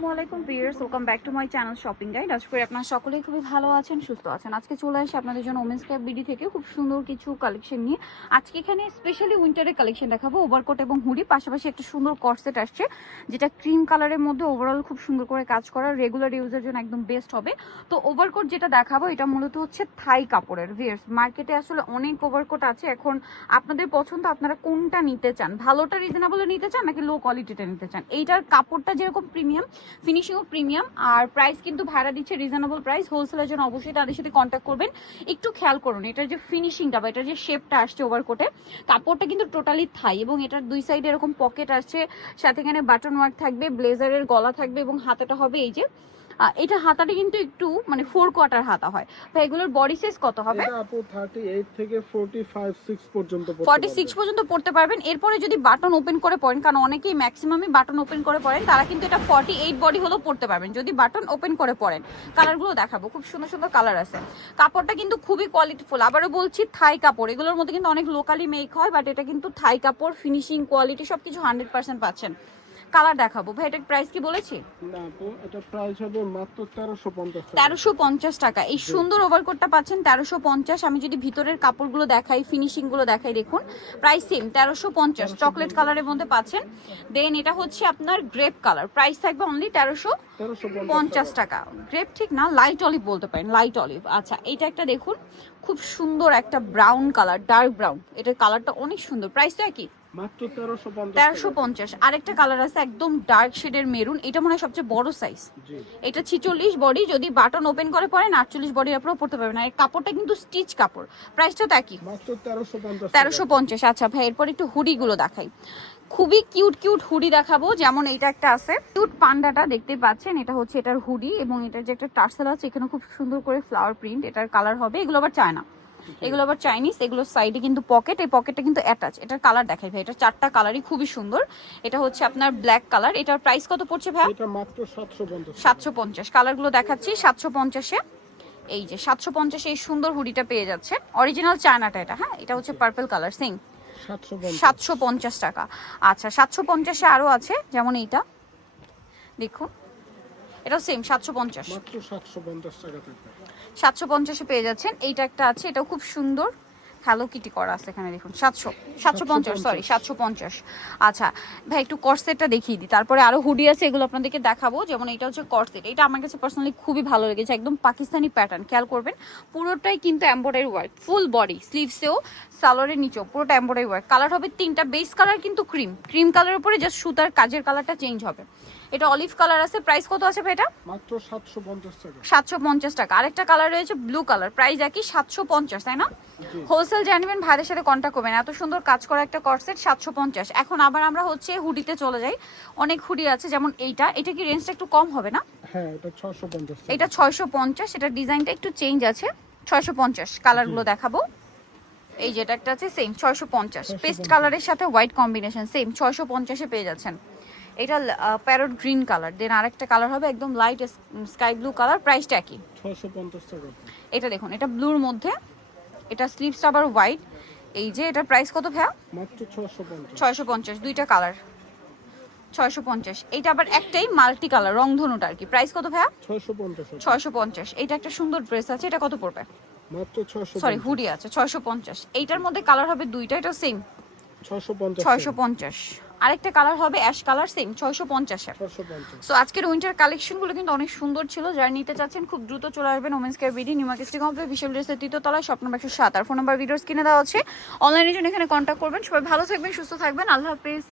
আসসালামাইকুম viewers, welcome back to my channel shopping guide. আশা করি আপনারা সকলেই খুবই ভালো আছেন, সুস্থ আছেন। আজকে চলে আসি আপনাদের জন্য ওমেন্স ক্যাপ বিডি থেকে খুব সুন্দর কিছু কালেকশন নিয়ে। আজকে এখানে স্পেশালি উইন্টারের কালেকশন দেখাবো, ওভারকোট এবং হুডি, পাশাপাশি একটা সুন্দর কর্সেট আসছে যেটা ক্রিম কালারের মধ্যে ওভারঅল খুব সুন্দর করে কাজ করা, রেগুলার ইউজের জন্য একদম বেস্ট হবে। তো ওভারকোট যেটা দেখাবো এটা মূলত হচ্ছে থাই কাপড়ের। ভিউয়ার্স, মার্কেটে আসলে অনেক ওভারকোট আছে, এখন আপনাদের পছন্দ আপনারা কোনটা নিতে চান, ভালোটা রিজনেবল নিতে চান নাকি লো কোয়ালিটিটা নিতে চান। এইটার কাপড়টা যেরকম প্রিমিয়াম, ফিনিশিংও প্রিমিয়াম, আর প্রাইস কিন্তু ভাড়া দিচ্ছে রিজনেবল প্রাইস। হোলসেলের জন্য অবশ্যই তাদের সাথে কন্ট্যাক্ট করবেন। একটু খেয়াল করুন এটার যে ফিনিশিংটা বা এটার যে শেপটা আসছে ওভারকোটে, কাপড়টা কিন্তু টোটালি থাই এবং এটার দুই সাইডে এরকম পকেট আসছে, সাথে এখানে বাটন ওয়ার্ক থাকবে, ব্লেজারের গলা থাকবে এবং হাতাটা হবে এই যে এটা হাতাটা কিন্তু একটু মানে 4 কোয়ার্টার হাতা হয়। ভাই এগুলোর বডি সাইজ কত হবে? এটা আপু 38 থেকে 45 6 পর্যন্ত 46 পর্যন্ত পড়তে পারবেন। এরপরে যদি বাটন ওপেন করে পড়েন, কারণ অনেকেই ম্যাক্সিমামই বাটন ওপেন করে পড়েন, তারা কিন্তু এটা 48 বডি হলেও পড়তে পারবেন যদি বাটন ওপেন করে পড়েন। কালারগুলো দেখাবো, খুব সুন্দর সুন্দর কালার আছে। কাপড়টা কিন্তু খুবই কোয়ালিটিফুল, আবারও বলছি থাই কাপড়। এগুলোর মধ্যে কিন্তু অনেক লোকালি মেক হয়, বাট এটা কিন্তু থাই কাপড়, ফিনিশিং কোয়ালিটি সবকিছু 100% পাচ্ছেন। কালার দেখাবো ভাই, এটার প্রাইস কি বলেছি? না আপু, এটা প্রাইস হবে মাত্র 1350 টাকা। 1350 টাকা। এই সুন্দর ওভারকোটটা পাচ্ছেন 1350। আমি যদি ভিতরের কাপড়গুলো দেখাই, ফিনিশিং গুলো দেখাই, দেখুন প্রাইস সেম 1350। চকলেট কালারের মধ্যে পাচ্ছেন। দেন এটা হচ্ছে আপনার গ্রেপ কালার, প্রাইস থাকবে অনলি 1350 টাকা। গ্রেপ ঠিক না, লাইট অলিভ বলতে পারেন, লাইট অলিভ। আচ্ছা, এটা একটা দেখুন, খুব সুন্দর একটা ব্রাউন কালার, ডার্ক ব্রাউন। এটার কালারটা অনেক সুন্দর, প্রাইসটা কি? মাত্র 1350 1350। আরেকটা কালার আছে একদম ডার্ক শেডের মেরুন, এটা মনে হয় সবচেয়ে বড় সাইজ। জি, এটা 46 বডি, যদি বাটন ওপেন করে পরেন 48 বডি আপনারা পড়তে পারবেন। আর এই কাপড়টা কিন্তু স্টিচ কাপড়, প্রাইসটা তো একই, মাত্র 1350 1350। আচ্ছা ভাই, এরপর একটু হুডি গুলো দেখাই। খুবই কিউট কিউট হুডি দেখাবো, যেমন এইটা একটা আছে কিউট পান্ডাটা দেখতে পাচ্ছেন, এটা হচ্ছে এটার হুডি এবং এটার যে একটা টার্সেল আছে এখানে খুব সুন্দর করে ফ্লাওয়ার প্রিন্ট। এটার কালার হবে, এগুলো আবার চায়না, এগুলো আবার চাইনিজ। এগুলোর সাইডে কিন্তু পকেট, এই পকেটটা কিন্তু অ্যাটাচ। এটার কালার দেখাই ভাই, এটা চারটা কালারই খুবই সুন্দর। এটা হচ্ছে আপনার ব্ল্যাক কালার। এটার প্রাইস কত পড়ছে ভাই? এটা মাত্র 750 750। কালারগুলো দেখাচ্ছি 750-এ। এই যে 750 এই সুন্দর হুডিটা পেয়ে যাচ্ছে, অরিজিনাল চায়নাটা এটা। হ্যাঁ, এটা হচ্ছে পার্পল কালার, সেম 750 টাকা। আচ্ছা, 750-এ আরো আছে, যেমন এইটা দেখুন, এটাও সেম 750। মাত্র 750 টাকা থেকে 750-এ পেয়ে যাচ্ছেন। এইটা একটা আছে, এটাও খুব সুন্দর, হ্যালো কিটি করা আছে এখানে দেখুন। 750, সরি 750। আচ্ছা ভাই, একটু কর্সেটটা দেখিয়ে দিই, তারপরে আরো হুডি আছে, এগুলো আপনাদেরকে দেখাবো। যেমন এটা হচ্ছে কর্সেট, এটা আমার কাছে পার্সোনালি খুবই ভালো লেগেছে, একদম পাকিস্তানি প্যাটার্ন। খেয়াল করবেন পুরোটাই কিন্তু এমব্রয়ডারি ওয়ার্ক, ফুল বডি, স্লিভসেও সালোয়ারের নিচেও পুরোটা এমব্রয়ডারি ওয়ার্ক। কালার হবে তিনটা, বেস কালার কিন্তু ক্রিম, ক্রিম কালারের উপরে জাস্ট সুতার কাজের কালারটা চেঞ্জ হবে। এটা অলিভ কালার আছে, প্রাইস কত আছে ভাই? এটা মাত্র 750 টাকা। 750 টাকা। আরেকটা কালার রয়েছে ব্লু কালার, প্রাইস একই 750, তাই না? হোলসেল জানবেন, ভাইদের সাথে কন্ট্যাক্ট করবেন। এত সুন্দর কাজ করা একটা কর্সেট 750। এখন আবার আমরা হচ্ছে হুডিতে চলে যাই, অনেক হুডি আছে, যেমন এইটা। এটা কি রেঞ্জটা একটু কম হবে না? হ্যাঁ, এটা 650 টাকা। এটা 650, এটা ডিজাইনটা একটু চেঞ্জ আছে। 650 কালারগুলো দেখাবো। এই যেটা একটা আছে সেম 650, পেস্ট কালারের সাথে হোয়াইট কম্বিনেশন, সেম 650-এ পেয়ে যাচ্ছেন। এটা প্যারট গ্রিন কালার। দেন আরেকটা কালার হবে একদম লাইট স্কাই ব্লু কালার, প্রাইসটা একই 650 টাকা। এটা দেখুন, এটা ব্লুর মধ্যে, এটা স্লিভসটা আবার হোয়াইট। এই যে এটার প্রাইস কত ভাইয়া? মাত্র 650। 650, দুইটা কালার 650। এইটা আবার একটাই মাল্টি কালার, রংধনুটা আর কি। প্রাইস কত ভাইয়া? 650 650। এইটা একটা সুন্দর ড্রেস আছে, এটা কত পড়বে? মাত্র 650। সরি, হুডি আছে 650। এইটার মধ্যে কালার হবে দুইটা, এটা সেম 650 650। আরেকটা কালার হবে অ্যাশ কালার, সেম 650-এ। 650। সো আজকের উইন্টার কালেকশনগুলো কিন্তু অনেক সুন্দর ছিল, যারা নিতে চাচ্ছেন খুব দ্রুত চলে আসবেন women's care BD, new market city complex, বিশাল ড্রেসের 3য় তলায়, শপ নম্বর 107। আর ফোন নাম্বার ভিডিওস কিনে দেওয়া আছে, অনলাইনের জন্য এখানে কন্ট্যাক্ট করবেন। সবাই ভালো থাকবেন, সুস্থ থাকবেন, আল্লাহ হাফেজ।